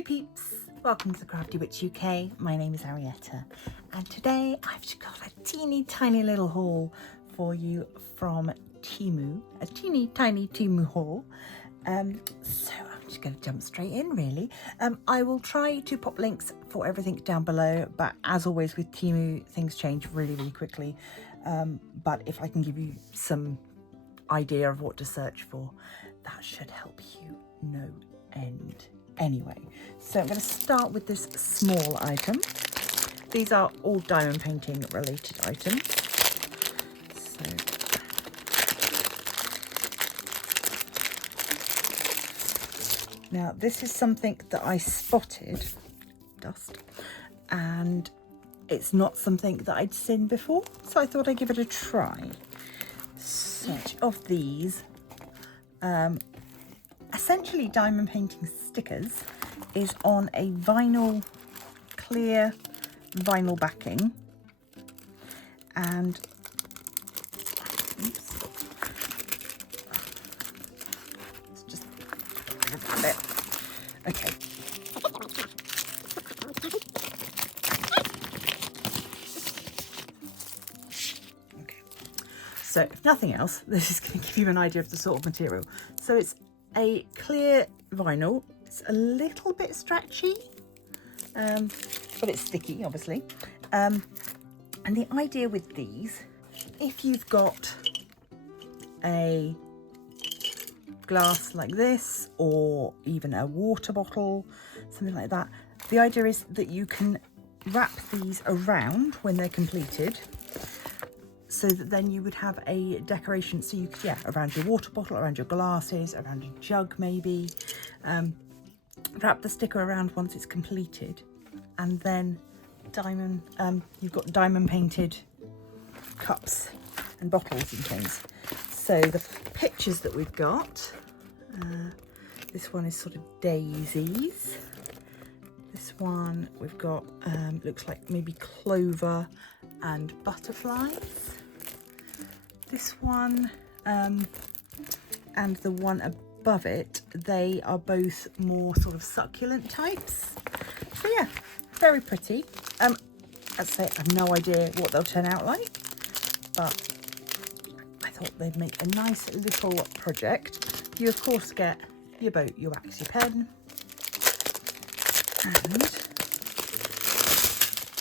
Hey peeps, welcome to the Crafty Witch UK. My name is Arietta and today I've just got a teeny tiny little haul for you from Temu, a teeny tiny Temu haul. So I'm just going to jump straight in really. I will try to pop links for everything down below, but as always with Temu things change really quickly. But if I can give you some idea of what to search for, that should help you no end. Anyway, so I'm going to start with this small item. These are all diamond painting related items. So now this is something that I spotted, dust, and it's not something that I'd seen before, so I thought I'd give it a try. So each of these essentially diamond painting stickers is on a vinyl, clear vinyl backing, and oops, let's just grab it. Okay. So if nothing else, this is going to give you an idea of the sort of material. So it's a clear vinyl. It's a little bit stretchy, but it's sticky, obviously. And the idea with these, if you've got a glass like this, or even a water bottle, something like that, the idea is that you can wrap these around when they're completed, so that then you would have a decoration, so you could, yeah, around your water bottle, around your glasses, around your jug maybe. Wrap the sticker around once it's completed, and then diamond, you've got diamond painted cups and bottles and things. So the pictures that we've got, this one is sort of daisies. This one we've got, looks like maybe clover and butterflies. This one and the one above it, they are both more sort of succulent types. So yeah, very pretty. I'd say I have no idea what they'll turn out like, but I thought they'd make a nice little project. You of course get your boat, your wax, your pen, and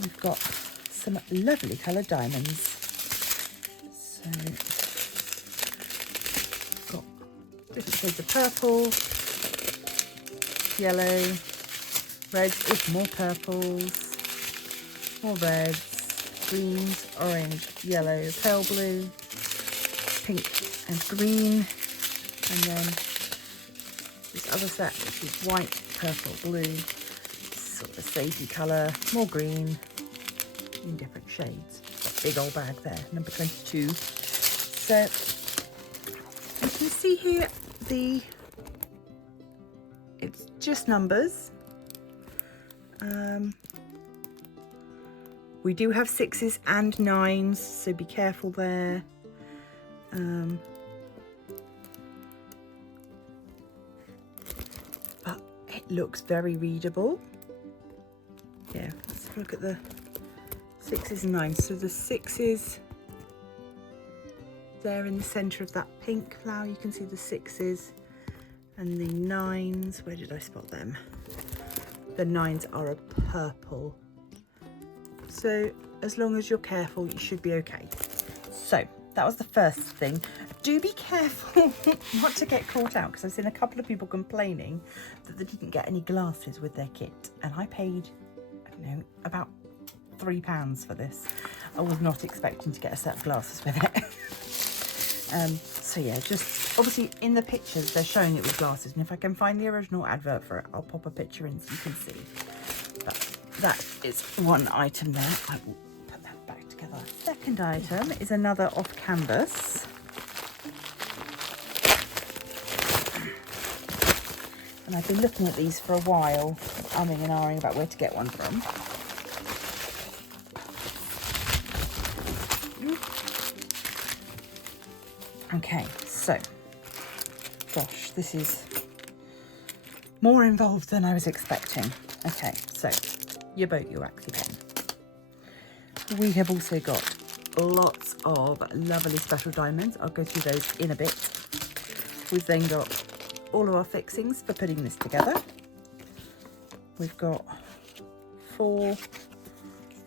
we've got some lovely coloured diamonds. So got different shades of purple, yellow, reds with more purples, more reds, greens, orange, yellow, pale blue, pink and green, and then this other set which is white, purple, blue, sort of a sagey colour, more green, in different shades. That big old bag there, number 22. So you can see here it's just numbers. We do have 6s and 9s, so be careful there. But it looks very readable. Yeah, let's look at the 6s and 9s. So the 6s there in the centre of that pink flower, you can see the 6s, and the 9s, where did I spot them? The 9s are a purple. So as long as you're careful, you should be okay. So that was the first thing. Do be careful not to get caught out, because I've seen a couple of people complaining that they didn't get any glasses with their kit, and I paid, I don't know, about £3 for this. I was not expecting to get a set of glasses with it. So yeah, just obviously in the pictures they're showing it with glasses, and if I can find the original advert for it, I'll pop a picture in so you can see. But that is one item there. I will put that back together. Second item is another off canvas. And I've been looking at these for a while, umming and ahhing about where to get one from. Okay, so, gosh, this is more involved than I was expecting. Okay, so your boat, your waxy pen. We have also got lots of lovely special diamonds. I'll go through those in a bit. We've then got all of our fixings for putting this together. We've got 4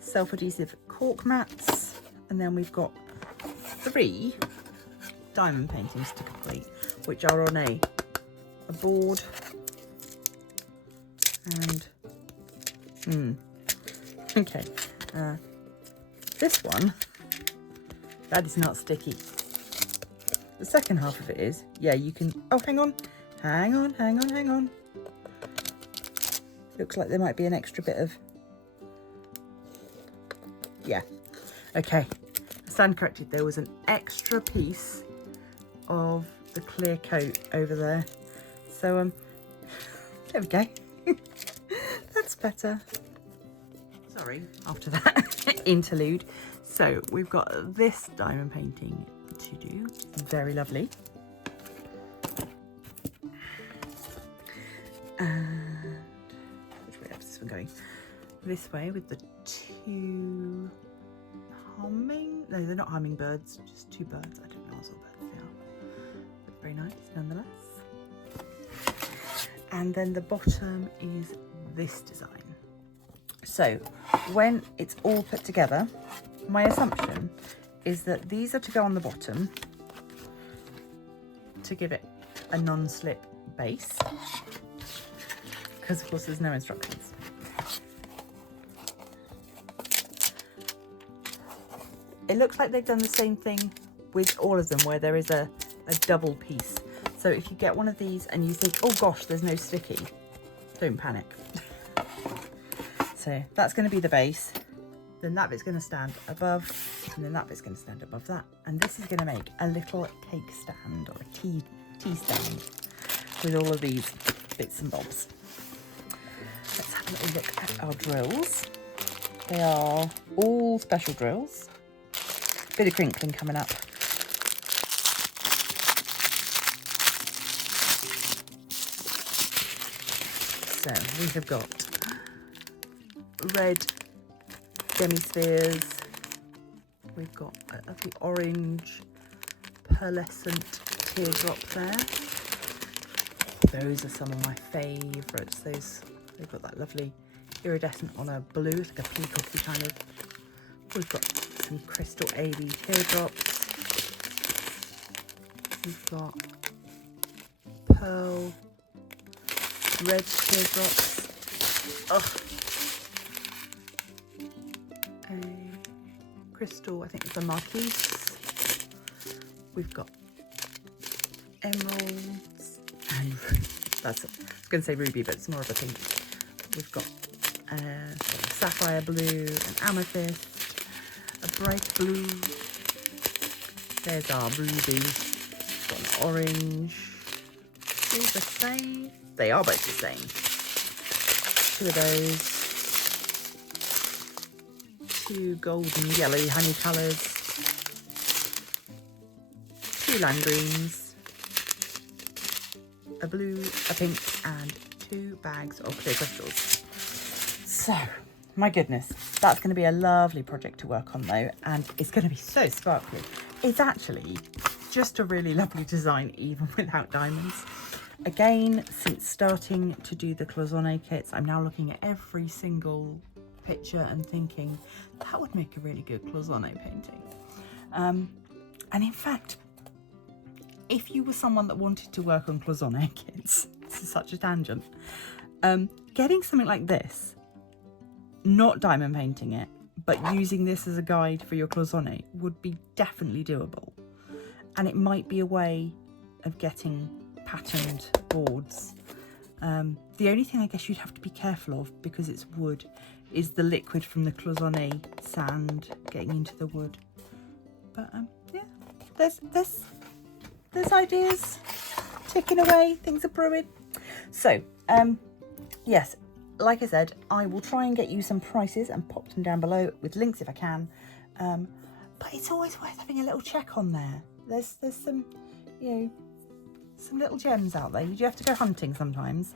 self-adhesive cork mats, and then we've got 3 diamond paintings to complete, which are on a board. And okay, this one, that is not sticky. The second half of it is, yeah, you can, oh, hang on. Looks like there might be an extra bit of, yeah, okay. I stand corrected, there was an extra piece of the clear coat over there. So, there we go. That's better. Sorry, after that interlude. So we've got this diamond painting to do. Very lovely. And which way is this one going? This way with the 2 no, they're not hummingbirds, just 2 birds. I don't know what sort of birds they are, but very nice nonetheless. And then the bottom is this design. So when it's all put together, my assumption is that these are to go on the bottom to give it a non-slip base, because of course there's no instructions. It looks like they've done the same thing with all of them, where there is a double piece. So if you get one of these and you think, oh gosh, there's no sticky, don't panic. So that's going to be the base. Then that bit's going to stand above, and then that bit's going to stand above that. And this is going to make a little cake stand, or a tea stand, with all of these bits and bobs. Let's have a little look at our drills. They are all special drills. Bit of crinkling coming up. So we have got red demi-spheres. We've got the orange pearlescent teardrop there. Those are some of my favourites. They've got that lovely iridescent on a blue, it's like a peacocky kind of. We've got some crystal AB teardrops. We've got pearl red teardrops. A crystal, I think it's a marquise. We've got emeralds and that's it. I was going to say ruby, but it's more of a pink. We've got sapphire blue, an amethyst, a bright blue. There's our ruby. Got an orange. All the same. They are both the same. 2 of those. 2 golden yellow honey colours. 2 lime greens. A blue, a pink, and 2 bags of clear crystals. So, my goodness, that's going to be a lovely project to work on though, and it's going to be so sparkly. It's actually just a really lovely design even without diamonds. Again, since starting to do the cloisonne kits, I'm now looking at every single picture and thinking that would make a really good cloisonne painting. And in fact, if you were someone that wanted to work on cloisonne kits, this is such a tangent, getting something like this, not diamond painting it, but using this as a guide for your cloisonne would be definitely doable. And it might be a way of getting patterned boards. The only thing I guess you'd have to be careful of, because it's wood, is the liquid from the cloisonne sand getting into the wood. But yeah, there's ideas ticking away, things are brewing. So yes, like I said, I will try and get you some prices and pop them down below with links if I can. But it's always worth having a little check on there. There's some, you know, some little gems out there. You do have to go hunting sometimes,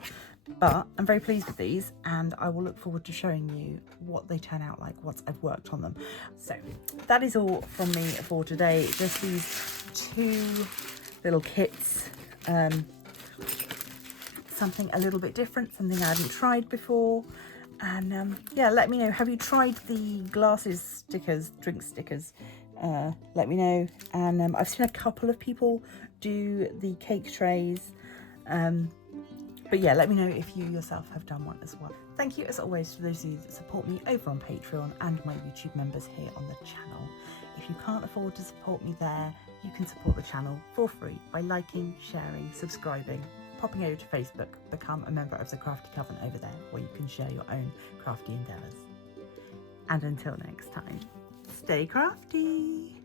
but I'm very pleased with these, and I will look forward to showing you what they turn out like once I've worked on them. So that is all from me for today. Just these 2 little kits, something a little bit different, something I hadn't tried before. And yeah, let me know, have you tried the glasses stickers, drink stickers? Let me know. And I've seen a couple of people do the cake trays, but yeah, let me know if you yourself have done one as well. Thank you as always for those of you that support me over on Patreon and my YouTube members here on the channel. If you can't afford to support me there, you can support the channel for free by liking, sharing, subscribing, popping over to Facebook, become a member of the Crafty Coven over there, where you can share your own crafty endeavours. And until next time, stay crafty!